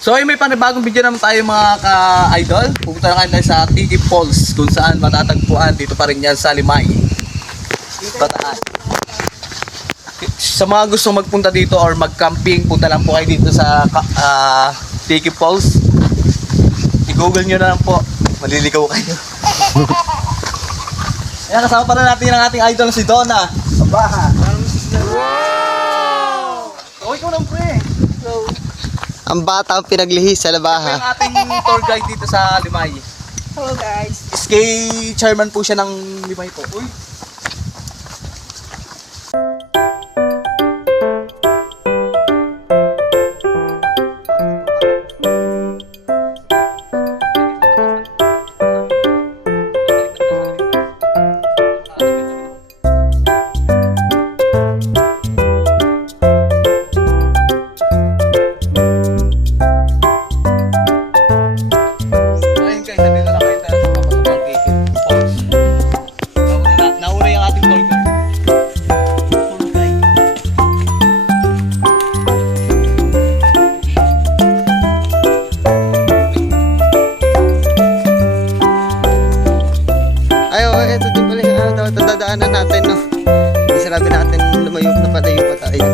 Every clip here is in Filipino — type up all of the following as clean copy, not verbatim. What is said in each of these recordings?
So ay may panibagong video naman tayo mga ka-idol. Pupunta na kayo sa Tiki Falls kung saan matatagpuan. Dito pa rin yan sa Limay, Bataan. Sa mga gusto magpunta dito or mag-camping, punta lang po kayo dito sa Tiki Falls. I-google nyo na lang po, maliligaw kayo. Ayan, kasama pa rin natin ang ating idol si Donna. Abaha. Wow! Okay ko lang pre. So, Ang bata ang pinaglihis sa ito labaha. yung ating tour guide dito sa Limay. Hello guys. SK chairman po siya ng Limay po. Uy! Ayun guys, nandito na kayo sa papasok ng Tiki Falls. Nauna yung ating tour guide. Tour guide. Ay, oh, ito din pala yung dadaanan natin, no? Hindi sarabi natin lumayo na palayo pa tayo.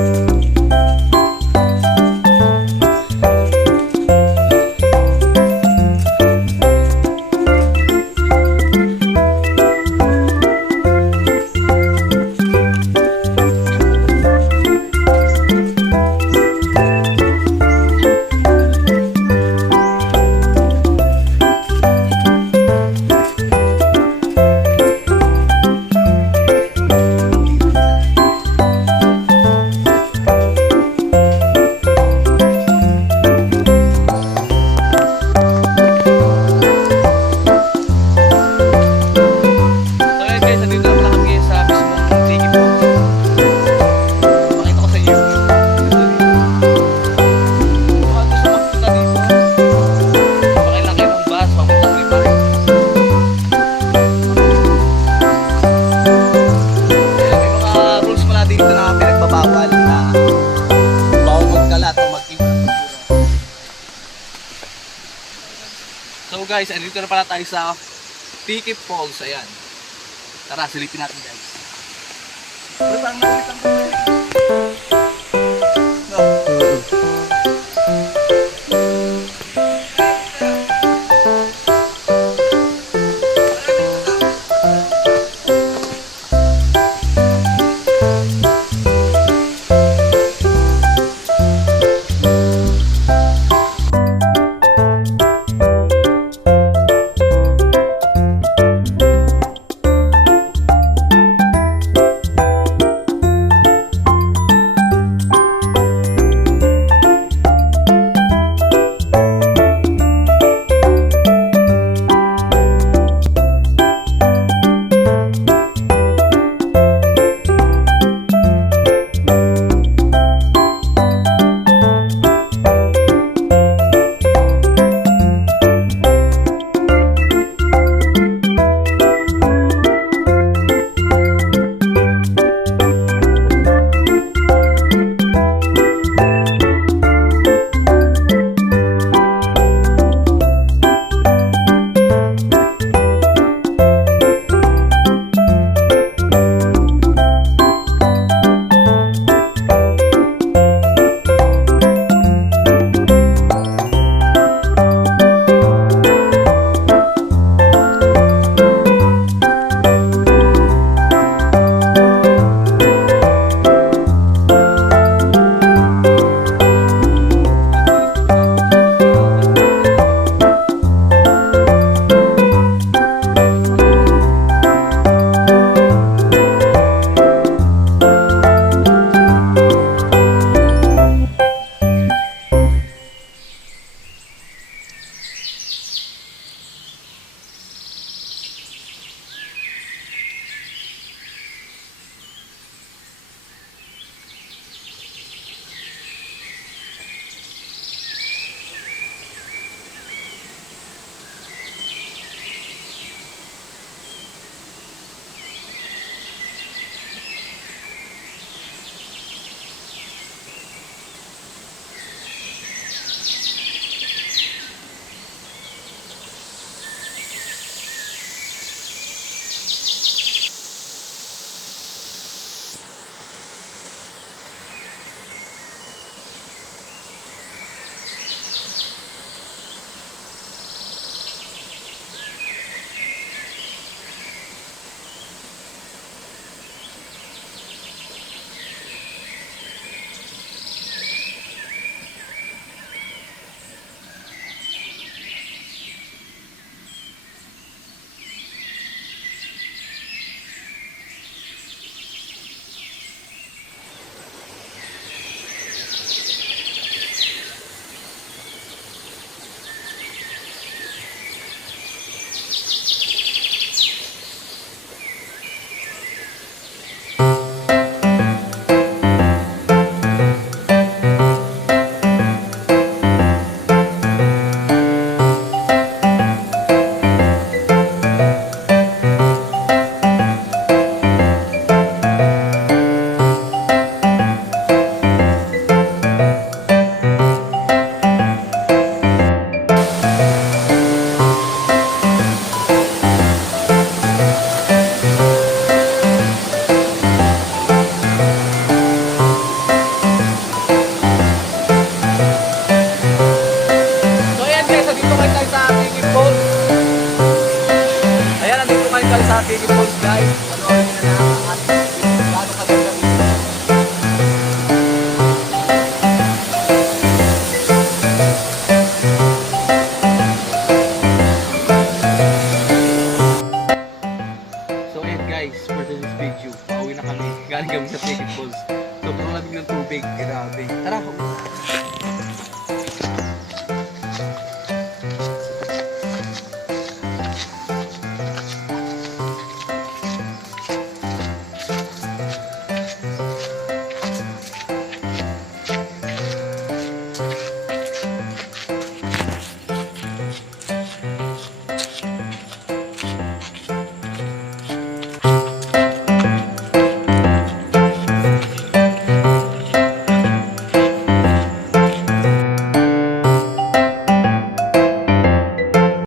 So ayun guys, nandito na pala kami sa mismong Tiki Falls. Pakita ko sa inyo. Kung gusto magpunta dito, pakailan kayo ng bus, papunta Limay. May mga rules pala dito na pinagbabawal na bawal magkalat o mag-iwan. So guys, andito na pala tayo sa Tiki Falls. Ayan. Tara, silipin natin guys. Pero parang naulit ang